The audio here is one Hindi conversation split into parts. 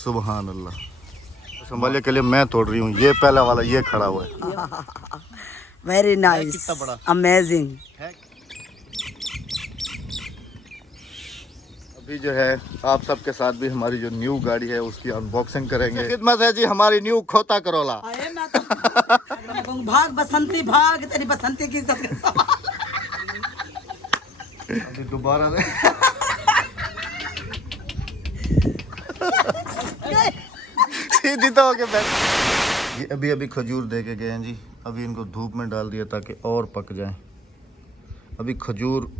सुबहान अल्लाह। संभालिए के लिए मैं तोड़ रही हूँ, ये पहला वाला ये खड़ा हुआ है। वेरी नाइस, कितना बड़ा अमेजिंग। है। अभी जो है आप सबके साथ भी हमारी जो न्यू गाड़ी है उसकी अनबॉक्सिंग करेंगे। खिदमत है जी हमारी न्यू खोता करोला। भाग बसंती भाग, तेरी बसंती की इज्जत का सवाल। अभी दोबारा सीधी तो होके बैठ। ये अभी अभी खजूर दे के गए हैं जी, अभी इनको धूप में डाल दिया ताकि और पक जाएं। अभी खजूर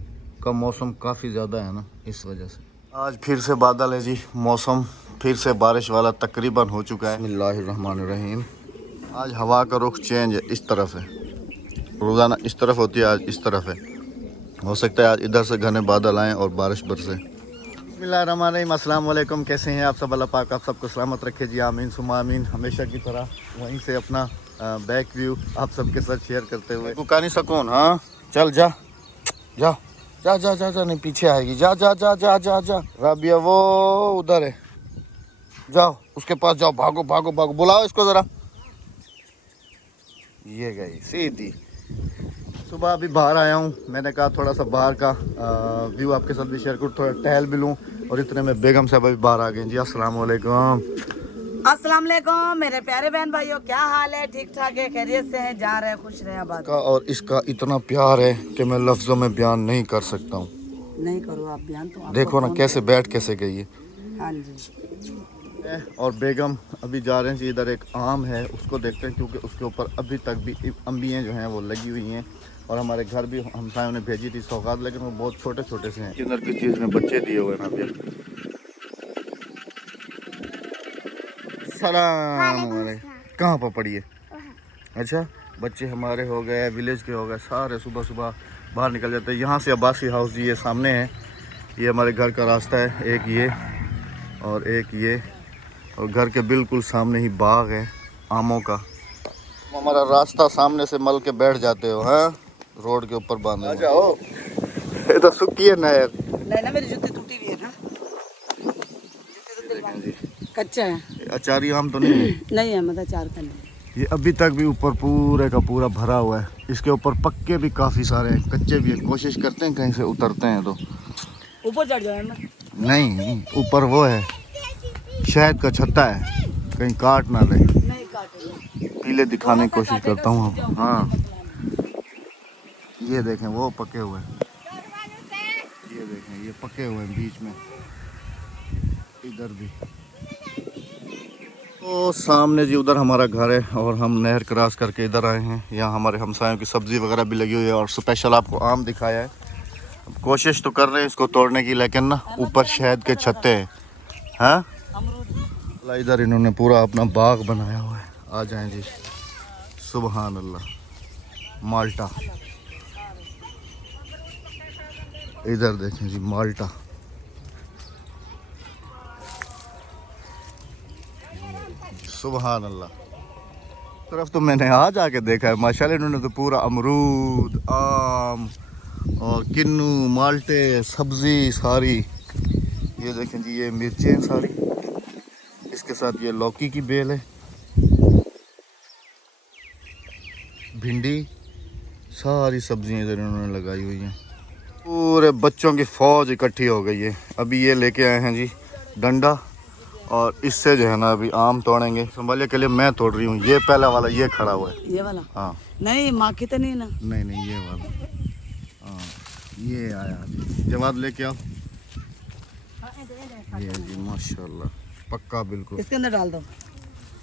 का मौसम काफ़ी ज़्यादा है ना, इस वजह से। आज फिर से बादल है जी, मौसम फिर से बारिश वाला तकरीबन हो चुका है। बिस्मिल्लाहिर्रहमानिर्रहीम। आज हवा का रुख चेंज है, इस तरफ है। रोज़ाना इस तरफ होती है, आज इस तरफ है। हो सकता है आज इधर से घने बादल आएँ और बारिश बरसे। बिस्मिल्लाहिर्रहमानिर्रहीम। अस्सलाम वालेकुम, कैसे हैं आप सब? अल्लाह पाक आप सबको सलामत रखे जी, आमीन सुम्मा आमीन। हमेशा की तरह वहीं से अपना बैक व्यू आप सबके साथ शेयर करते हुए। कुकानी सकून, हाँ चल जा जा जा जा जा जा, नहीं पीछे आएगी, जा जा जा जा जा जा। राबिया वो उधर है, जाओ उसके पास जाओ, भागो भागो भागो, बुलाओ इसको ज़रा। ये गई सीधी। सुबह अभी बाहर आया हूँ, मैंने कहा थोड़ा सा बाहर का व्यू आपके साथ भी शेयर करूँ, थोड़ा टहल भी लूँ। और इतने में बेगम साहब अभी बाहर आ गए जी। अस्सलाम वालेकुम। अस्सलाम वालेकुम मेरे प्यारे बहन भाइयों, क्या हाल है? ठीक ठाक है, खैरियत से हैं, जा रहे हैं, खुश रहे आबाद। का और इसका इतना प्यार है कि मैं लफ्ज़ों में बयान नहीं कर सकता हूँ। नहीं करो आप बयान, तो आपको देखो ना कौन कैसे बैठ कैसे गई है। हाँ जी। और बेगम अभी जा रहे हैं जी, इधर एक आम है उसको देखते हैं, क्योंकि उसके ऊपर अभी तक भी अम्बियाँ जो हैं वो लगी हुई हैं। और हमारे घर भी हमसायों ने भेजी थी सौगात, लेकिन वो बहुत छोटे छोटे से हैं। किधर की चीज़ में बच्चे दिए हुए हैं ना भैया। सलाम वालेकुम। कहाँ पर पड़ी है? अच्छा, बच्चे हमारे हो गए, विलेज के हो गए, सारे सुबह सुबह बाहर निकल जाते हैं। यहाँ से अब्बासी हाउस जी ये सामने है, ये हमारे घर का रास्ता है, एक ये और एक ये, और घर के बिल्कुल सामने ही बाग है आमों का। हमारा रास्ता सामने से मल के बैठ जाते हो, हैं रोड के ऊपर बांधे। आ जाओ, ये तो सुखी है ना यार। नहीं ना, मेरी जूती टूटी हुई है ना, जी कच्चा है। अचारी आम तो नहीं है? नहीं है, मतलब 4 कंडे। ये अभी तक भी ऊपर पूरे का पूरा भरा हुआ है। इसके ऊपर पक्के भी काफ़ी सारे हैं, कच्चे भी हैं। कोशिश करते हैं कहीं से उतरते हैं तो। ऊपर चढ़ जाओ ना। नहीं, ऊपर वो है शहद का छत्ता है, कहीं काट ना ले। नहीं काटेगा। पीले दिखाने की कोशिश करता हूँ। हाँ ये देखें वो पके हुए हैं, ये देखें ये पके हुए हैं बीच में, इधर भी। तो सामने जी उधर हमारा घर है और हम नहर क्रॉस करके इधर आए हैं। यहाँ हमारे हमसायों की सब्ज़ी वगैरह भी लगी हुई है और स्पेशल आपको आम दिखाया है। कोशिश तो कर रहे हैं इसको तोड़ने की, लेकिन ना ऊपर शहद के छत्ते हैं। हाँ इधर इन्होंने पूरा अपना बाग बनाया हुआ है। आ जाएं जी, सुबहान अल्लाह। माल्टा, इधर देखें जी माल्टा। सुबहान अल्लाह। तरफ तो मैंने आज आके देखा है माशाल्लाह, इन्होंने तो पूरा अमरूद, आम और किन्नू, माल्टे, सब्ज़ी सारी। ये देखें जी ये मिर्चें सारी, इसके साथ ये लौकी की बेल है, भिंडी, सारी सब्जियां इधर इन्होंने लगाई हुई हैं। पूरे बच्चों की फ़ौज इकट्ठी हो गई है। अभी ये लेके आए हैं जी डंडा, और इससे जो है ना अभी आम तोड़ेंगे। संभालिए के लिए मैं तोड़ रही हूँ, ये पहला वाला ये खड़ा हुआ है। ये वाला? हाँ नहीं, माँ की तो नहीं ना। नहीं नहीं ये वाला, हाँ ये आया जी। जवाब लेके आओ। ये जी माशाल्लाह पक्का बिल्कुल। इसके अंदर डाल दो।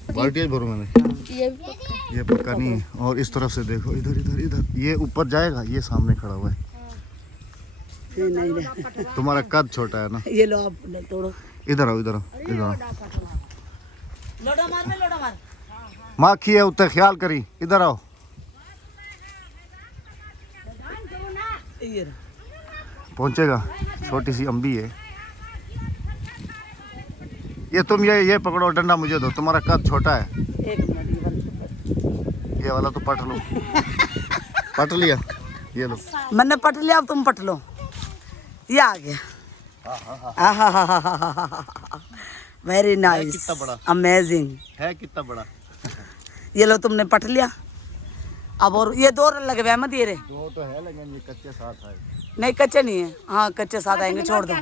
बाल्टी भरूँ मैंने। ये पक्का नहीं है। और इस तरफ से देखो, इधर इधर इधर, ये ऊपर जाएगा, ये सामने खड़ा हुआ है। नहीं तुम्हारा कद छोटा है ना। ये लो आप तोड़ो। इधर आओ, इधर आओ, इधर आओ। लोडा मार में, लोडा मार। माखी है उत्ते, ख्याल करी, इधर आओ। ये पहुंचेगा, छोटी सी अम्बी है ये। तुम ये पकड़ो डंडा, मुझे दो, तुम्हारा कद छोटा है। एक मिनट, ये वाला तो पट लो। पट लिया, ये लो। मैंने पट लिया, अब तुम पट लो। ये आ गया। वेरी नाइस, कितना बड़ा अमेजिंग है, कितना बड़ा। ये लो तुमने पट लिया अब, और ये 2 लगे हुए मत ये रे। 2 तो है लेकिन ये कच्चे साथ है। नहीं कच्चे नहीं है, हाँ कच्चे साथ आएंगे, छोड़ दो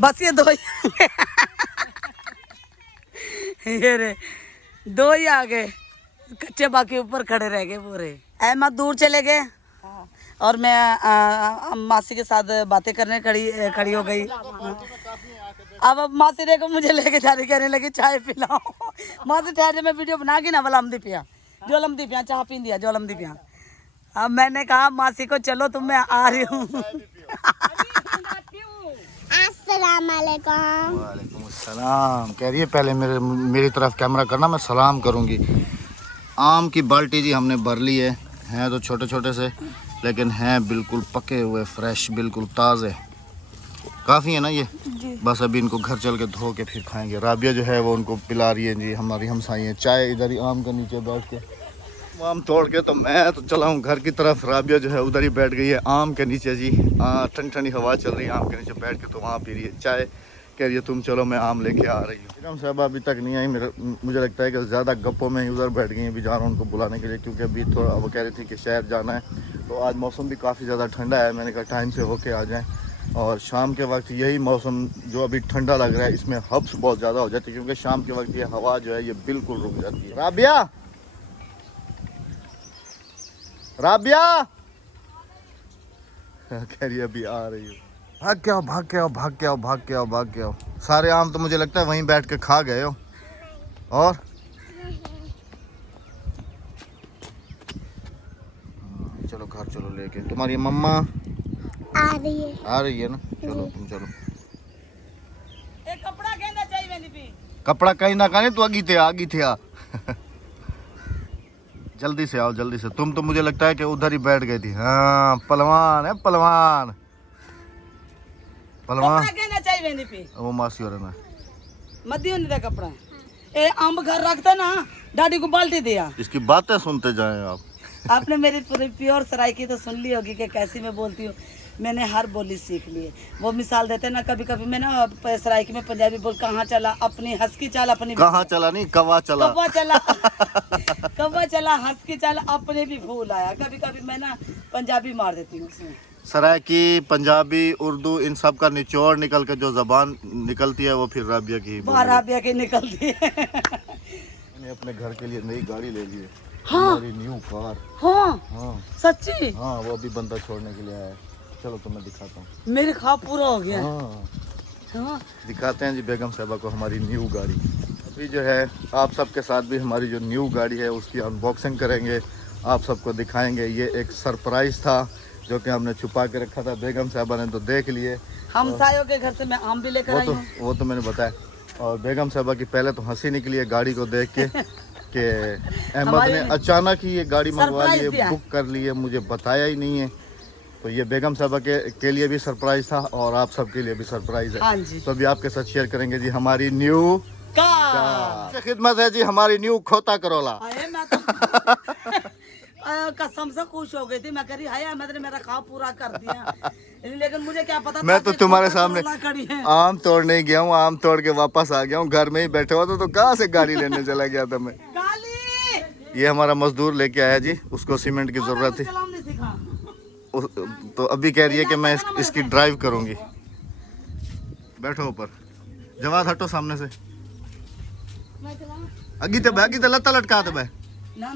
बस ये 2 ही ये रे 2 ही आ गए, कच्चे बाकी ऊपर खड़े रह गए पूरे। अहमद दूर चले गए और मैं मासी के साथ बातें करने खड़ी हो गई। अब मासी देखो मुझे लेके जा रही, कहने लगी चाय पिलाओ। मासी ठहरे मैं वीडियो बना के ना वाला लमदी पिया, जो लमदी पिया चाह पी दिया, जो लमदी पिया। अब मैंने कहा मासी को चलो तुम, मैं आ रही हूँ। अस्सलाम वालेकुम। वालेकुम अस्सलाम। कह रही है पहले मेरी तरफ कैमरा करना, मैं सलाम करूंगी। आम की बाल्टी जी हमने भर ली है तो छोटे छोटे से, लेकिन हैं बिल्कुल पके हुए, फ्रेश, बिल्कुल ताज़े। काफ़ी है ना ये जी। बस अभी इनको घर चल के धो के फिर खाएंगे। राबिया जो है वो उनको पिला रही है जी, हमारी हमसाई है, चाय इधर ही आम के नीचे बैठ के आम तोड़ के। तो मैं तो चला हूँ घर की तरफ, राबिया जो है उधर ही बैठ गई है आम के नीचे जी। ठंडी ठंडी हवा चल रही है आम के नीचे बैठ के, तो वहाँ पी रही है चाय। कह रही है तुम चलो मैं आम लेके आ रही हूँ। बेगम साहब अभी तक नहीं आई, मुझे लगता है कि ज़्यादा गप्पों में ही उधर बैठ गई हैं। अभी जा रहा हूँ उनको बुलाने के लिए, क्योंकि अभी थोड़ा वो कह रही थी कि शहर जाना है। तो आज मौसम भी काफ़ी ज़्यादा ठंडा है, मैंने कहा टाइम से होके आ जाएँ। और शाम के वक्त यही मौसम जो अभी ठंडा लग रहा है, इसमें हब्स बहुत ज़्यादा हो जाती है, क्योंकि शाम के वक्त ये हवा जो है ये बिल्कुल रुक जाती है। राबिया, राबिया कह रही अभी आ रही हो। भाग के आओ, भाग के आओ, भाग के आओ, भाग के आओ, भाग के आओ। सारे आम तो मुझे लगता है वहीं बैठ के खा गए हो। और चलो घर चलो लेके। तुम्हारी मम्मा आ रही है, आ रही है ना, चलो तुम चलो। एक कपड़ा कहना चाहिए मैंने भी, कपड़ा कहीं ना कहीं तो आगी थे आ जल्दी से आओ, जल्दी से। तुम तो मुझे लगता है कि उधर ही बैठ गई थी। हाँ पहलवान है, पहलवान पहलवान। कपड़ा कहना चाहिए मैंने भी, वो मासी और ना मध्य नहीं था कपड़ा। ए आम घर रखता ना, डाडी को बाल्टी दिया। इसकी बातें सुनते जाएं आप। आपने मेरी पूरी प्योर सराइकी तो सुन ली होगी कि कैसी मैं बोलती हूँ। मैंने हर बोली सीख ली है। वो मिसाल देते हैं ना, कभी कभी मैं ना सराइकी में पंजाबी बोल, कहाँ चला अपनी हंस की चाल अपनी, कहाँ चला नहीं, कवा चला, कवा चला कवा चला हंस की चाल अपने भी भूल आया। कभी कभी मैं ना पंजाबी मार देती हूँ उसमें। सराइकी, पंजाबी, उर्दू, इन सब का निचोड़ निकल के जो जबान निकलती है वो फिर राबिया की ही बोली। राबिया की निकलती है। मैंने अपने घर के लिए नई गाड़ी ले ली है। हाँ हमारी न्यू कार। हाँ हाँ सच्ची। हाँ, वो अभी बंदा छोड़ने के लिए आया है। चलो तो मैं दिखाता हूँ। मेरे ख्वाब पूरा हो गया। हाँ हाँ दिखाते हैं जी बेगम साहबा को हमारी न्यू गाड़ी। अभी जो है आप सबके साथ भी हमारी जो न्यू गाड़ी है उसकी अनबॉक्सिंग करेंगे, आप सबको दिखाएंगे। ये एक सरप्राइज था जो कि हमने छुपा के रखा था, बेगम साहबा ने तो देख लिए। हमसायों के घर से मैं आम भी लेकर आई हूँ। वो तो मैंने बताया। और बेगम साहबा की पहले तो हंसी निकली है गाड़ी को देख के कि अहमद ने अचानक ही ये गाड़ी मंगवा ली है, बुक कर ली है, मुझे बताया ही नहीं है। तो ये बेगम साहबा के लिए भी सरप्राइज था और आप सबके लिए भी सरप्राइज है। हाँ जी। तो अभी आपके साथ शेयर करेंगे जी हमारी न्यू कार। खिदमत है जी हमारी न्यू खोता करोला। मैं तो कसम से खुश हो गई थी। मैं कह रही हाय अहमद ने मेरा ख्वाब पूरा कर दिया। लेकिन मुझे क्या पता मैं तो तुम्हारे सामने है। आम तोड़ने गया हूँ, आम तोड़ के वापस आ गया हूँ, घर में ही बैठे हुआ तो कहाँ से गाड़ी लेने चला गया था मैं। ये हमारा मजदूर लेके आया जी, उसको सीमेंट की जरूरत थी। तो अभी कह रही है कि मैं इसकी ड्राइव करूंगी। बैठो ऊपर, जवाद हटो सामने से। अगी तो लत्ता लटका दे ना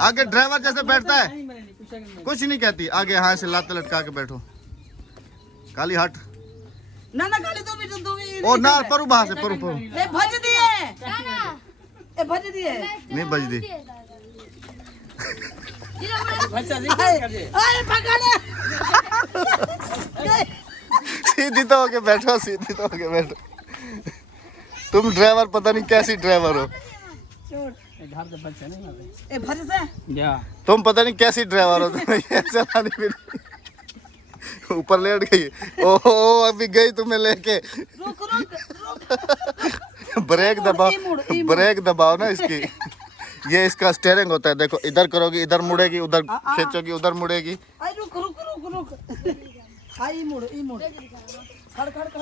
आगे ड्राइवर जैसे बैठता है, कुछ नहीं कहती। आगे हाँ से लत्ता लटका के बैठो। काली हट ना काली तो भी ओ ना परू बाहर से परू ए भज दिए ए भज दिए नहीं बज दी। अरे पकड़ सीधी तो होके बैठो, सीधी तो होके बैठो। तुम ड्राइवर पता नहीं कैसी ड्राइवर हो। ए भज से तुम पता नहीं कैसी ड्राइवर हो। तुम चलानी फिर ऊपर लेट गई। ओहो अभी गई तुम्हें लेके। रुक ब्रेक दबाओ ना इसकी। ये इसका स्टीयरिंग होता है, देखो इधर करोगी इधर मुड़ेगी, उधर खींचोगी उधर मुड़ेगी। रुक आई मुड़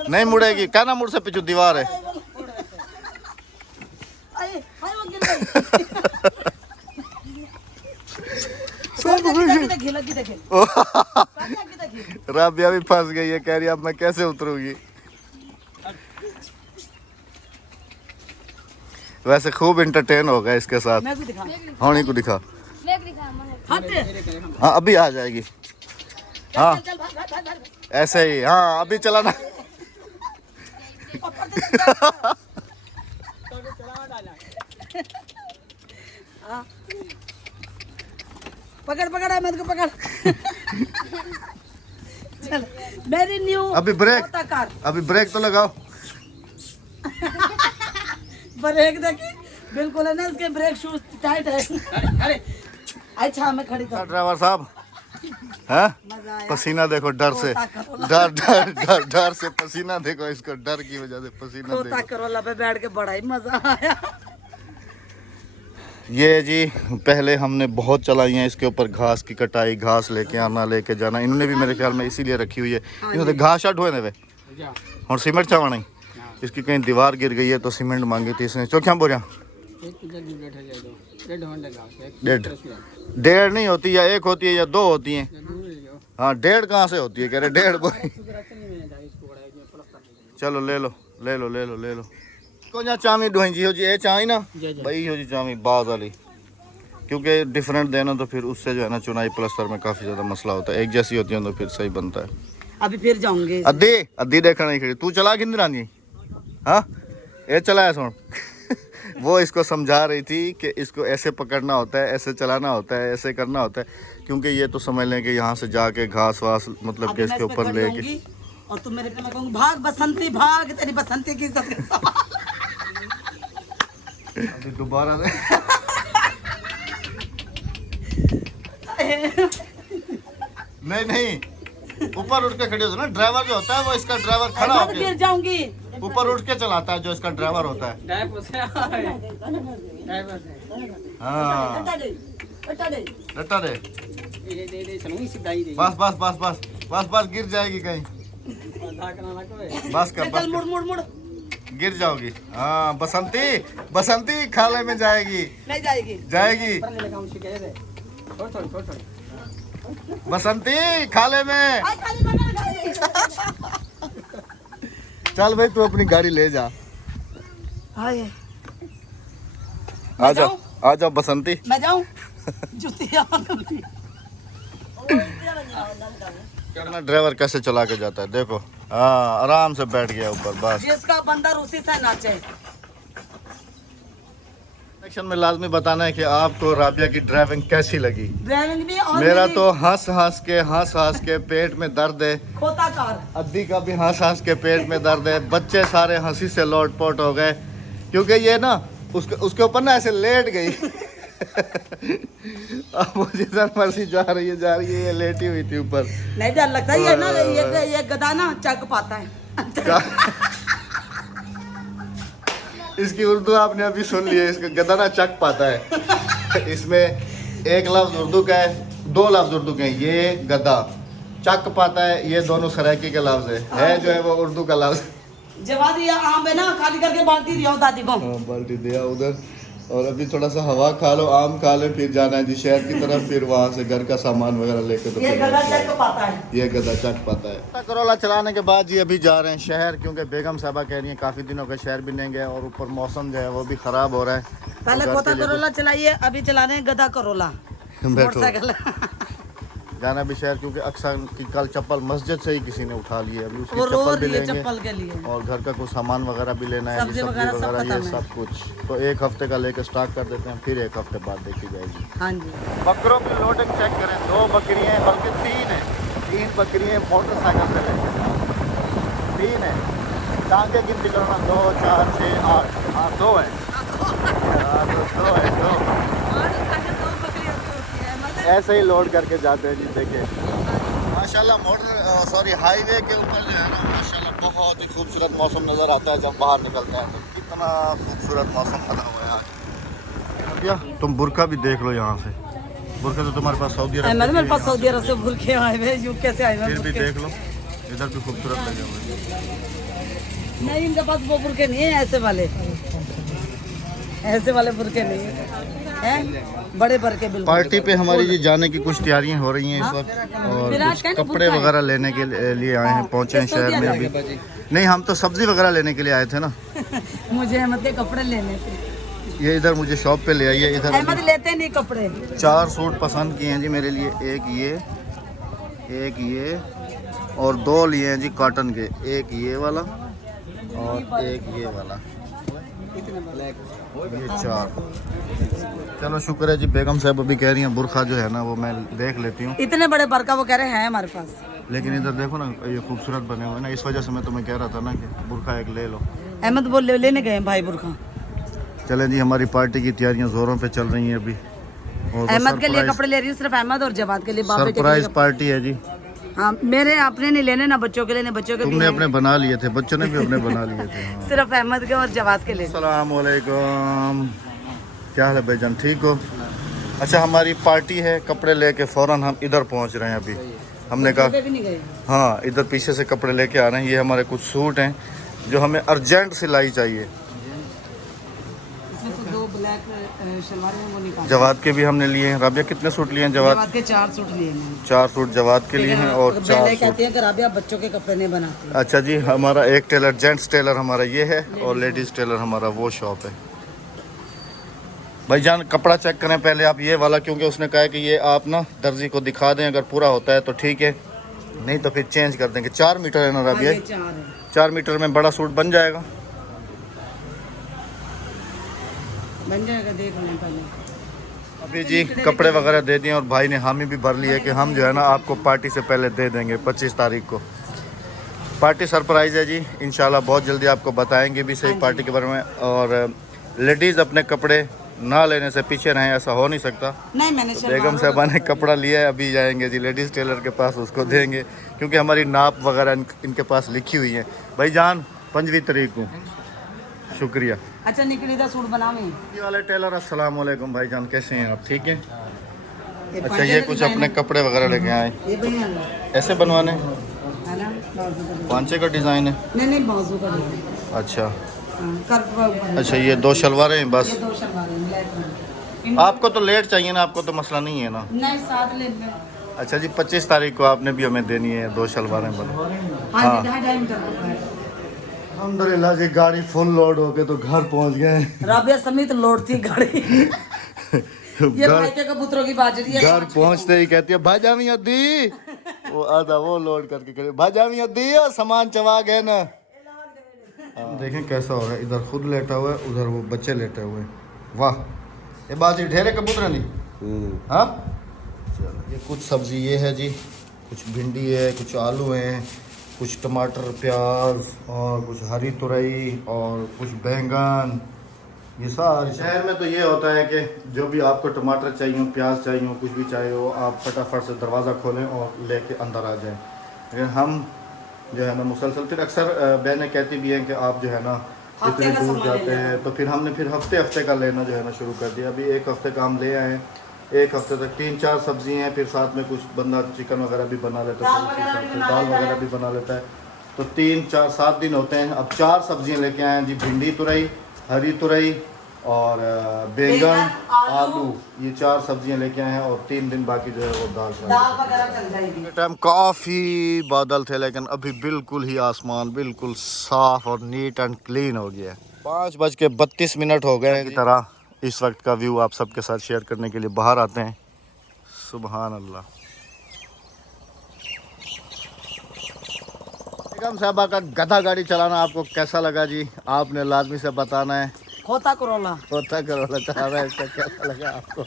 नहीं मुड़ेगी, क्या ना मुड़ से पीछे दीवार है। वो गिर गई। लगी देखे। राबिया भी फंस गई है, कह रही अब मैं कैसे उतरूंगी। वैसे खूब इंटरटेन होगा इसके साथ। होनी को दिखा। हाँ अभी आ जाएगी। हाँ ऐसे ही, हाँ अभी चलाना। पकड़ पकड़ अहमद को पकड़। चल मेरी न्यू। अभी ब्रेक, अभी ब्रेक तो लगाओ। ब्रेक देखी बिल्कुल है ना, इसके ब्रेक शूज टाइट है। अच्छा मैं खड़ी कर। ड्राइवर साहब है, पसीना देखो डर से, डर डर डर डर से पसीना देखो, इसको डर की वजह से पसीना देखो। करोला पे बैठ के बड़ा ही मजा आया। ये जी पहले हमने बहुत चलाई है इसके ऊपर, घास की कटाई, घास लेके आना लेके जाना। इन्होंने भी मेरे ख्याल में इसीलिए रखी हुई है, इन्होंने घास शाट हुए वे और सीमेंट चावना ही। इसकी कहीं दीवार गिर गई है तो सीमेंट मांगी थी इसने। चौख्या बोरिया डेढ़ नहीं होती, या एक होती है या दो होती है। हाँ डेढ़ कहाँ से होती है, कह रहे डेढ़ बोरी। चलो ले लो ले लो ले लो ले लो। को जा चामी ढोई जी हो जी, ये चाही ना भाई हो जी चामी बाज वाली, क्योंकि डिफरेंट देना तो फिर उससे जो है ना चुनाई प्लस्तर में काफ़ी ज़्यादा मसला होता है। एक जैसी होती है तो फिर सही बनता है। अभी फिर जाऊंगे। अद्धी अद्धी देखना नहीं खड़ी, तू चला किंदर आनी। हाँ ये चलाया सुन। वो इसको समझा रही थी कि इसको ऐसे पकड़ना होता है, ऐसे चलाना होता है, ऐसे करना होता है, क्योंकि ये तो समझ लें कि यहाँ से जाके घास वास मतलब कि इसके ऊपर लेके, और तुम मेरे पे मैं कहूँगी भाग बसंती भाग, तेरी बसंती की इज्जत का सवाल। दोबारा नहीं नहीं ऊपर उठ के खड़ी होती है ना, ड्राइवर जो होता है वो इसका ड्राइवर खड़ा होकर गिर जाऊंगी। ऊपर उठ के चलाता है जो इसका ड्राइवर होता है। हाँ डटा दे, बस बस बस बस बस बस गिर जाएगी कहीं, बस कर बस मुड़ मुड़ मुड़ गिर जाओगी। हाँ बसंती बसंती खाले में जाएगी, नहीं जाएगी जाएगी बसंती खाले में। चल भाई तू अपनी गाड़ी ले जा। आ जाओ आ जाओ बसंती। मैं जाऊं। ड्राइवर कैसे चला के जाता है देखो। हाँ आराम से बैठ गया ऊपर, बस जिसका बंदर उसी से नाचे। सेक्शन में लाजमी बताना है कि आपको राबिया की ड्राइविंग कैसी लगी। ड्राइविंग भी और मेरा तो हंस हंस के पेट में दर्द है। खोता कार अद्दी का भी हंस के पेट में दर्द है। बच्चे सारे हंसी से लोटपोट हो गए, क्योंकि ये ना उसके ऊपर ना ऐसे लेट गई। अब वो जिधर मर्जी जा रही है ये लेटी हुई थी ऊपर। नहीं डर लगता है ना, ये गधा ना चक पाता है। इसकी उर्दू आपने अभी सुन ली है, इसका गधा ना चक पाता है। इसमें एक लफ्ज उर्दू का है, दो लफ्ज उर्दू के हैं। ये गधा चक पाता है, ये दोनों सराइकी के लफ्ज है जो है वो उर्दू का लफ्ज। जवा दिया आम है ना, खाली करके बाल्टी दिया दादी को। हाँ बाल्टी दिया उधर, और अभी थोड़ा सा हवा खा लो, आम खा ले, फिर जाना है जी शहर की तरफ, फिर वहाँ से घर का सामान वगैरह लेके। तो ये गधा चक पाता है, ये गधा चक पाता है। करोला चलाने के बाद जी अभी जा रहे हैं शहर, क्योंकि बेगम साहबा कह रही हैं काफ़ी दिनों के शहर भी नहीं गए, और ऊपर मौसम जो है वो भी ख़राब हो रहा है। पहले खोता करोला चलाइए, अभी चला रहे हैं गधा करोला मोटरसाइकिल। जाना भी शहर, क्योंकि अक्सर की कल चप्पल मस्जिद से ही किसी ने उठा ली है, अभी उसकी वो रो चप्पल भी रही है लेंगे चप्पल के लिए, और घर का कुछ सामान वगैरह भी लेना है, सब्जी वगैरह सब वगैरह ये खत्म है। सब कुछ। तो एक हफ्ते का लेकर स्टार्ट कर देते हैं, फिर एक हफ्ते बाद देखी जाएगी। हाँ जी। बकरों की लोडिंग चेक करें, 2 बकरियाँ बल्कि 3 है, 3 बकरियाँ मोटरसाइकिल पे लेके 3 है। टांगे गिनती करना 2 4 6 8, हाँ 2 है, 2 है 2। ऐसे ही लोड करके जाते हैं जी। देखिए माशाल्लाह हाईवे के ऊपर जो है ना माशाल्लाह बहुत ही खूबसूरत मौसम नज़र आता है। जब बाहर निकलते हैं तो कितना खूबसूरत मौसम बना हुआ है आज। भैया तुम बुरका भी देख लो यहाँ से, बुरका तो तुम्हारे पास सऊदी अरब मेरे पास सऊदी अरब से बुरके आए हुए, यूके से आए हुए। फिर भी देख लो इधर भी खूबसूरत लगे हुए हैं। नहीं, इनके पास वो बुरके नहीं है ऐसे वाले बुरके नहीं है, बड़े बुरके बिल्कुल। पार्टी पे हमारी जी जाने की कुछ तैयारियां हो रही हैं इस वक्त, और कुछ कपड़े वगैरह लेने के लिए आए हैं, पहुंचे हैं शहर में अभी। नहीं, हम तो सब्जी वगैरह लेने के लिए आए थे ना। मुझे अहमद के कपड़े लेने थे। ये इधर मुझे शॉप पे ले आइए। इधर अहमद लेते नहीं कपड़े। 4 सूट पसंद किए हैं जी मेरे लिए, एक ये और 2 लिए हैं जी कॉटन के, एक ये वाला और एक ये वाला, ये 4। चलो शुक्र है जी, बेगम साहब अभी कह रही हैं बुरखा जो है ना वो मैं देख लेती हूँ। इतने बड़े बरका वो कह रहे हैं हमारे पास, लेकिन इधर देखो ना ये खूबसूरत बने हुए हैं ना, इस वजह से मैं तुम्हें कह रहा था ना कि बुरखा एक ले लो। अहमद वो लेने गए हैं भाई बुरखा। चलें जी, हमारी पार्टी की तैयारियां जोरों पे चल रही हैं अभी। और अहमद के लिए कपड़े ले रही हूँ, सिर्फ अहमद और जवाद के लिए। सरप्राइज पार्टी है जी। हाँ, मेरे अपने नहीं लेने, ना बच्चों के लिए, ना बच्चों के तुमने अपने बना लिए थे, बच्चों ने भी अपने बना लिए थे। हाँ। सिर्फ अहमद के और जवाद के लिए। अस्सलाम वालेकुम, क्या हाल है भाईजान, ठीक हो? अच्छा, हमारी पार्टी है, कपड़े लेके फ़ौरन हम इधर पहुंच रहे हैं अभी। हमने कहा भी नहीं गए। हाँ, इधर पीछे से कपड़े लेके आ रहे हैं। ये हमारे कुछ सूट हैं जो हमें अर्जेंट सिलाई चाहिए। इसमें से 2 ब्लैक शलवार हैं, वो निकाल। जवाद के भी हमने लिए हैं। राबिया कितने सूट लिए हैं? जवाद के 4 सूट लिए हैं। 4 सूट जवाद के लिए हैं और 4 सूट। कहती है कि राबिया बच्चों के कपड़े नहीं बनाती। अच्छा जी, हमारा एक टेलर, जेंट्स टेलर हमारा ये है और लेडीज़ टेलर हमारा वो शॉप है। भाईजान कपड़ा चेक करें पहले आप ये वाला, क्योंकि उसने कहा है कि ये आप ना दर्जी को दिखा दें, अगर पूरा होता है तो ठीक है, नहीं तो फिर चेंज कर देंगे। 4 मीटर है ना राबिया? 4 मीटर में बड़ा सूट बन जाएगा। बन जाएगा, देख लें पहले। अभी जी कपड़े वगैरह दे दिए और भाई ने हामी भी भर ली है कि हम जो है ना आपको पार्टी से पहले दे देंगे। 25 तारीख को पार्टी सरप्राइज़ है जी, इंशाल्लाह बहुत जल्दी आपको बताएंगे भी सही पार्टी के बारे में। और लेडीज़ अपने कपड़े ना लेने से पीछे रहें, ऐसा हो नहीं सकता। नहीं, मैंने बेगम साहबा ने कपड़ा लिया है, अभी जाएंगे जी लेडीज़ टेलर के पास, उसको देंगे, क्योंकि हमारी नाप वगैरह इनके पास लिखी हुई है। भाईजान 5वीं तारीख को। शुक्रिया। अच्छा, निकली था सूट बनावे ये वाले टेलर, अस्सलाम वालेकुम भाईजान, कैसे हैं आप? ठीक हैं। अच्छा, ये कुछ अपने कपड़े वगैरह लेके आए, ये भैया ऐसे बनवाने? है ना, बाजू का। पांचे का डिज़ाइन है? नहीं, बाजू का डिजाइन। अच्छा कर अच्छा, ये 2 शलवारें हैं बस? ये 2 शलवारें ब्लैक रंग। आपको तो लेट चाहिए ना, आपको तो मसला नहीं है ना? नहीं, 7 ले लें। अच्छा जी, 25 तारीख को आपने भी हमें देनी है 2 शलवारें बना। हाँ, 2.5 मीटर का है। अल्हम्दुलिल्लाह जी, गाड़ी फुल लोड होके तो घर पहुंच गए। राबिया समेत लौटती गाड़ी। ये भाई के कबूतरों की बाजरी है। घर पहुंचते ही कहती है भाजामी अद्दी, वो आधा वो लोड करके करे भाजामी अद्दी, सामान चबा गए ना। देखें कैसा हो रहा है, इधर खुद लेटा हुआ है, उधर वो बच्चे लेटे हुए हैं। वाह, ये बाजी ढेरे कबूतर नहीं। हाँ चलो, ये कुछ सब्जी ये है जी, कुछ भिंडी है, कुछ आलू हैं, कुछ टमाटर प्याज और कुछ हरी तुरई और कुछ बैंगन। ये सारे शहर में तो ये होता है कि जो भी आपको टमाटर चाहिए हो, प्याज चाहिए हो, कुछ भी चाहिए हो, आप फटाफट से दरवाज़ा खोलें और लेके अंदर आ जाएं। लेकिन हम जो है ना मुसलसल, फिर अक्सर बहनें कहती भी हैं कि आप जो है ना इतने दूर जाते हैं, तो फिर हमने फिर हफ्ते का लेना जो है ना शुरू कर दिया। अभी 1 हफ्ते का हम ले आए हैं, 1 हफ्ते तक 3-4 सब्जी हैं, फिर साथ में कुछ बंदा चिकन वगैरह भी बना लेता है, दाल वगैरह भी बना लेता है, तो 3-4-7 दिन होते हैं। अब 4 सब्जियां लेके आए हैं जी, भिंडी तुरई, हरी तुरई और बैंगन आलू, ये 4 सब्जियां लेके आए हैं और 3 दिन बाकी जो है वो दाल वगैरह चल जाएगी। टाइम काफ़ी बादल थे, लेकिन अभी बिल्कुल ही आसमान बिल्कुल साफ और नीट एंड क्लीन हो गया है। 5:32 हो गए की तरह इस वक्त का व्यू आप सबके साथ शेयर करने के लिए बाहर आते हैं। सुभान अल्लाह। बेगम साहबा का गधा गाड़ी चलाना आपको कैसा लगा जी? आपने लाजमी से बताना है। खोता करोला चला रहा है, इसका कैसा लगा आपको?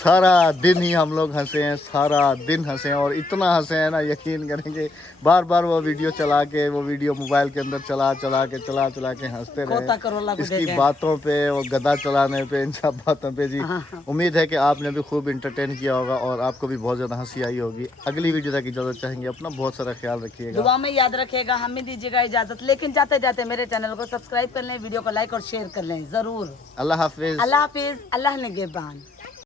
सारा दिन ही हम लोग हंसे हैं, सारा दिन हंसे हैं, और इतना हंसे हैं ना, यकीन करेंगे बार बार वो वीडियो चला के, वो वीडियो मोबाइल के अंदर चला के हंसते रहे इसकी बातों पे, वो गधा चलाने पे, इन सब बातों पे जी। उम्मीद है कि आपने भी खूब इंटरटेन किया होगा और आपको भी बहुत ज़्यादा हंसी आई होगी। अगली वीडियो तक इजाज़त चाहेंगे, अपना बहुत सारा ख्याल रखिएगा, दुआ में याद रखिएगा, हमें दीजिएगा इजाज़त। लेकिन जाते जाते मेरे चैनल को सब्सक्राइब कर लें, वीडियो को लाइक और शेयर कर लें ज़रूर। अल्लाह हाफिज़। अल्लाह हाफिज़, अल्लाह निगहबान।